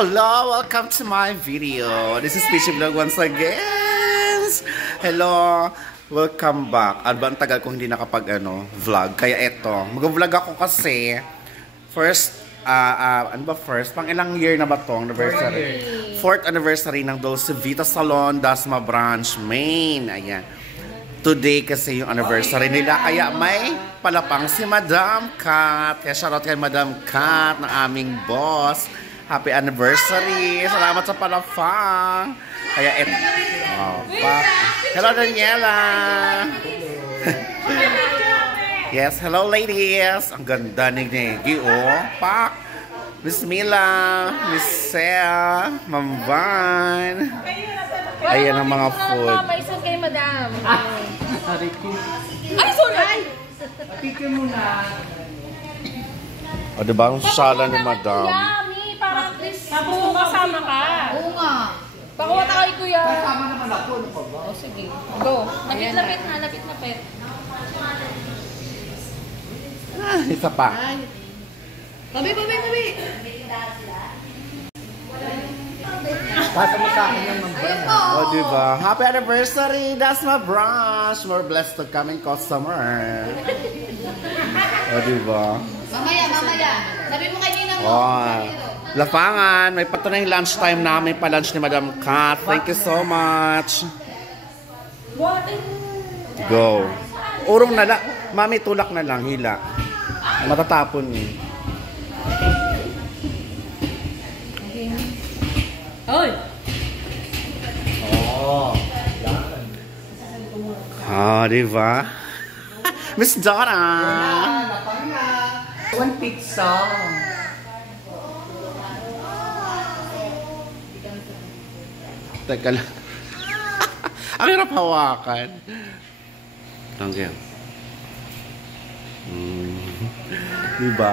Hello, welcome to my video. This is Fishy Vlog once again. Hello, welcome back. Ano ba ang tagal kong hindi vlog? Kaya eto, mag-vlog ako kasi first, ano ba first? Pang ilang year na ba itong anniversary? 4th anniversary ng Dolce Vita Salon, Dasma Branch, Maine. Ayan. Today kasi yung anniversary nila, kaya may palapang si Madam Kat. Kaya shoutout kay Madam Kat na aming boss. Happy anniversary! Salamat sa palapang! Kaya hello Daniela! Yes, hello ladies! Ang ganda ni Negi, oh! Pak! Miss Mila, Miss Sea, Ma'am Van. Ayan ang mga food. May son kay Madam. Ay, sorry! Picture muna. O, diba ang sala ni Madam? Yummy! Para at least kasama ka. Oo nga. Pakuha na kay Kuya. Kasama naman ako. Ano pa ba? O, sige. Go. Lapit-lapit na, lapit-lapit. Isa pa. Tabi. Pasa mo sa akin yung number. O, diba? Happy anniversary! That's my branch! More blessed to coming customer. O, diba? Mamaya. Sabi mo kay Nina mo. Oh, lapangan. May patunay lunch time namin pa lunch ni Madam Kat. Thank you so much. Go. Urong na lang. Mami, tulak na lang. Hila. Matatapon eh. Hoy! Oh. Ah, diba? Miss Dora! One pizza. Teka lang. Ang hirap hawakan. Tanggal. Diba?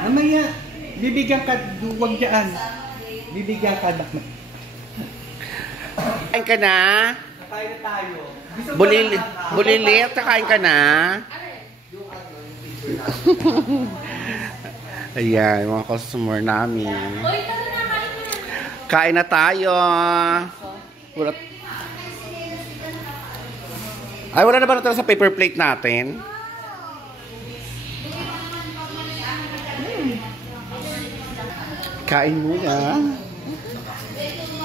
Mamaya, bibigyan ka, huwag dyan. Bibigyan ka na. Kain ka na? Kain na tayo. Bulilit, kain ka na? Ayan, mga customer namin. Kain na tayo. Wala na ba natin sa paper plate natin? Kain muna.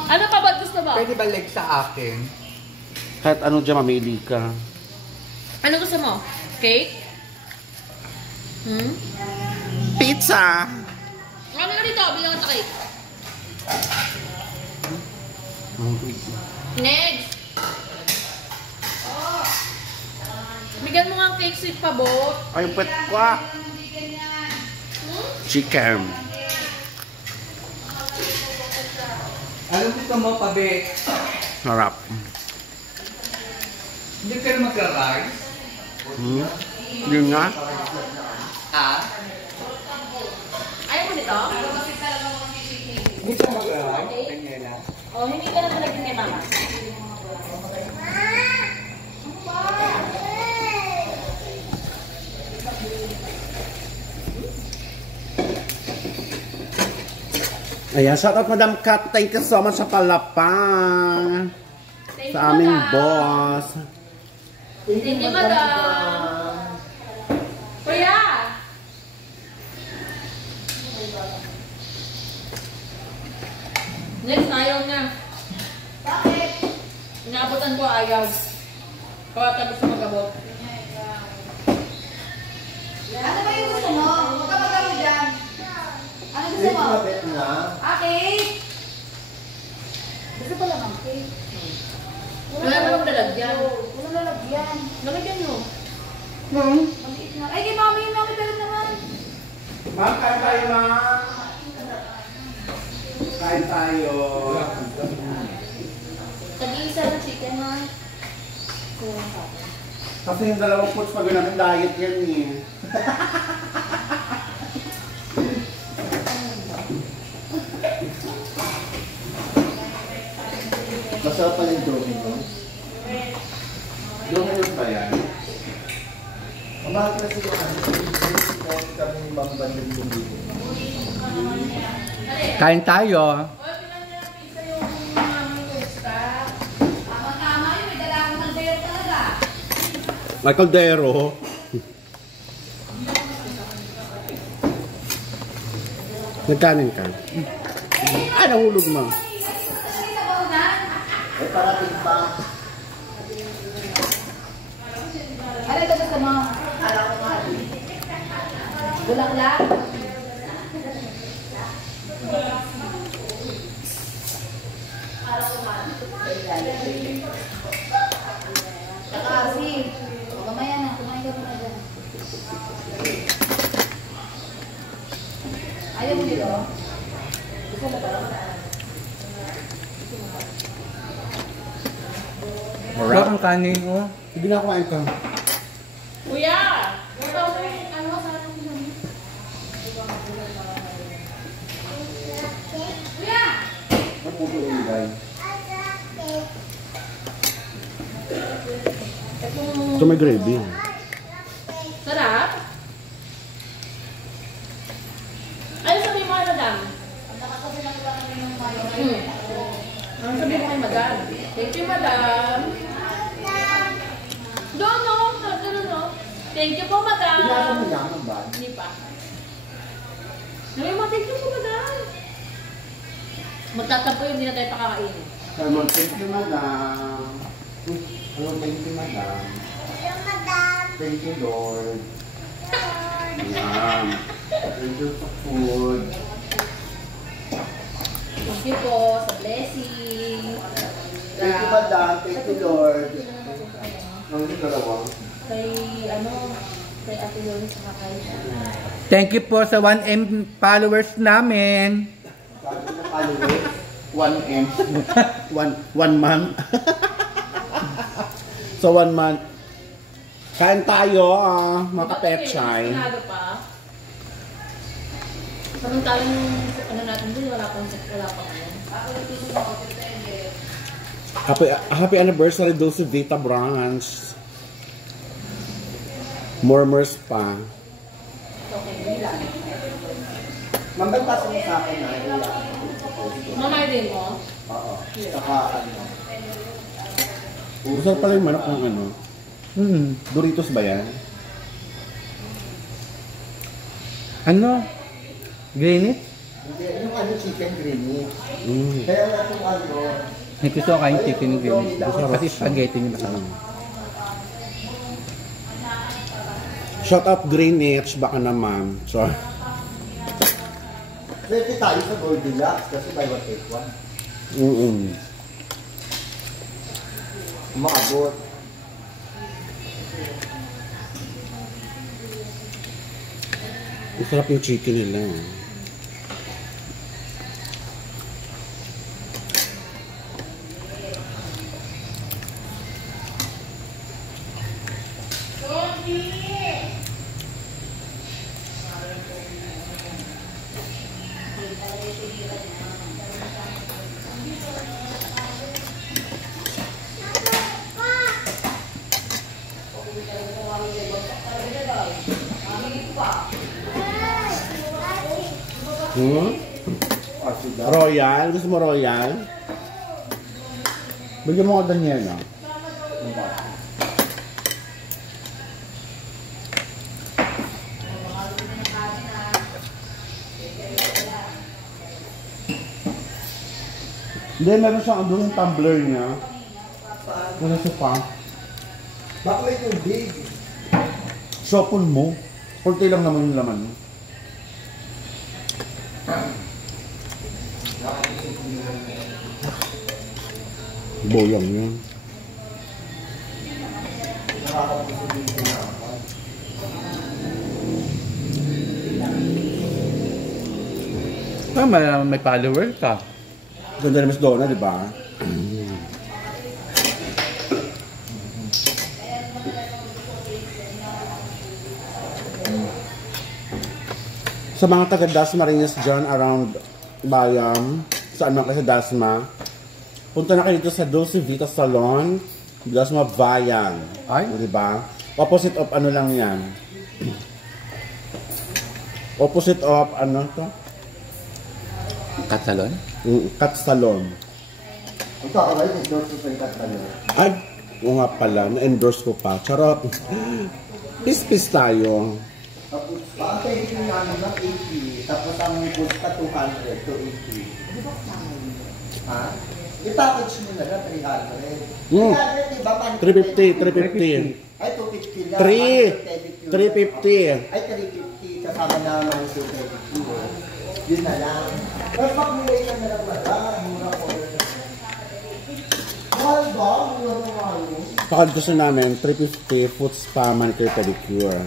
Ano pa ba gusto mo? Pwede balik sa akin. Kahit ano dyan, mamili ka. Ano gusto mo? Cake? Pizza! Ano ka dito? Bilang ka cake. Next! Bigyan mo nga ang cake sweet pa, Bot. Ay, pwet ko ah. Chicken. Alam gusto mo, pabe? Harap. Hindi ka na magra-rice? Yun nga. Ayaw mo nito? Hindi ka magra-rice? Daniela? O, hindi ka na talagyan kay Mama. Ayan, shout out Madam Kat. Thank you so much sa palapang. Sa aming boss. Thank you, Madam. Kuya! Next, ayaw na. Bakit? Inaabutan ko ayaw. Kaya gusto mag-abot. Ano ba yung gusto mo? Huwag ka mag-amo dyan. Ano gusto mo? Cake? Gusto ko lang ang cake. Wala namang lalagyan. Wala lalagyan. Lalagyan mo. Maliit na. Ay, kay mami yung mami pero naman. Ma'am, kain tayo, ma'am. Kain tayo. Tag-iisa ng chicken, ha? Kasi yung dalawang foods pag namin diet yan eh. Masarap pa yung Domino's. Domino's ba yan? Ang mahal kasi yung Kain tayo. Tama-tama yun, may dala akong kaldero talaga. May kaldero. Nagkanin ka. Ay, nahulog mo. Ay, parating pa. Ano ito gusto mo? Bulaklak? Kasi, mamaya na, kumain ka muna dyan. Ayaw mo dito? Gusto mo ba? Ito ang kanin mo. Hindi na kumain ka. Kuya! Ito mo yung ano sa akin namin. Kuya! Naputo yung guy. Ito may gravy. Sarap? Ano sabi mo kay madam? Ano sabi mo kay madam? Thank you, madam. No. Thank you po, madam. Hindi pa. Sabi mo, thank you po, madam. Magtatampo yun, hindi na tayo pakakain. Salmon, thank you, madam. Hello, thank you, madam. Thank you, Lord. Yum. Thank you for food. Thank you po sa blessing. Thank you, madam. Thank you, Lord. Ano yung dalawa? Kay Ate Yoli sa kakay. Thank you po sa 1M followers namin. 1M. 1 month. So 1 month. Kain tayo, mga kapetchay. Sinado pa. Samantalang ano natin din, wala pang ano. Happy anniversary daw si Vita Branch. Murmurs pa. Okay, wala. Mambantas mo sa akin na. Mamay din mo? Oo. Saka ano. Masarap pala yung manok ng ano. Doritos ba yan? Ano? Greenit? Hindi, yung ano chicken greenies. Mm. Kaya nga itong ano, May gusto ko kayong chicken greenit. Kasi spaghetti nyo masarap. Shout out Greenwich, baka naman. So, pwede tayo sa Goldilocks kasi buy one take one. Umakabot. Masarap yung chicken nila. Royal? Gusto mo royal? Bigyan mo ko Daniela. Hindi, meron siyang doon yung tumbler niya. Wala siya pa. Bakit may tubig? Shopon mo. Kunti lang naman yung laman. Boyang yan. May follower ka. Ganda na Miss Donna, di ba? Sa mga taga Dasmariñas dyan, around Bayam, saan man kayo sa Dasma, punta na kayo dito sa Dulce Vita Salon, Dasma Bayan. Ay? Di ba? Opposite of ano lang yan. Opposite of, ano to? Katalon? Cat salon. Ang kakaway, endorse ko sa yung katalo. Ay, o nga pala, na-endorse ko pa. Charot. Pis-pis tayo. Tapos, baka pwede ko yung ano ng 80. Tapos ang cost ka 200 to 80. Di ba ha? I-package mo na lang 300. 300, diba? 350. Ay, 250 lang. 350. Ay, 350. Kasama naman sa pedicure. Yun na lang. Pero pag-mulay ka na lang mura ko. Mahal ba? Mura na mahal mo. Pakad gusto namin, 350 foot spa, manicure, pedicure.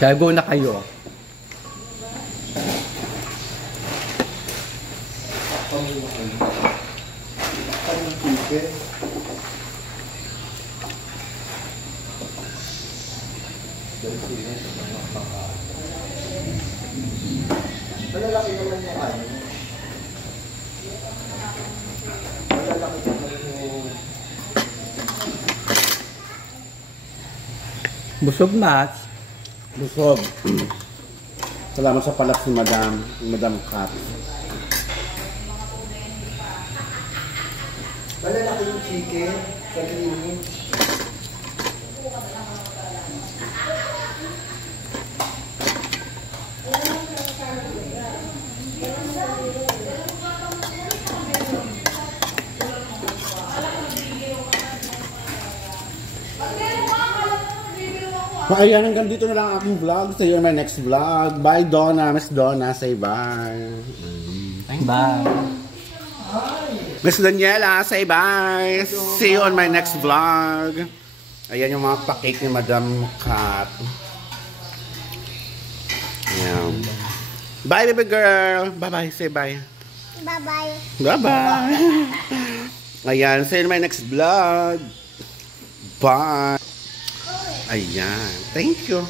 Kaya go na kayo. Anong chicken? Malalaki naman yung ano. Malalaki naman yung... Busog Mats. Busog. Salamat sa palak si Madam Kat. Malalaki yung chicken sa green. Ayan, hanggang dito na lang ang aking vlog. See you in my next vlog. Bye, Donna. Miss Donna, say bye. Bye. Miss Daniela, say bye. See you on my next vlog. Ayan yung mga pa-cake ni Madam Kat. Ayan. Bye, baby girl. Bye-bye. Say bye. Bye-bye. Bye-bye. Ayan. See you in my next vlog. Bye. Ayan. Thank you.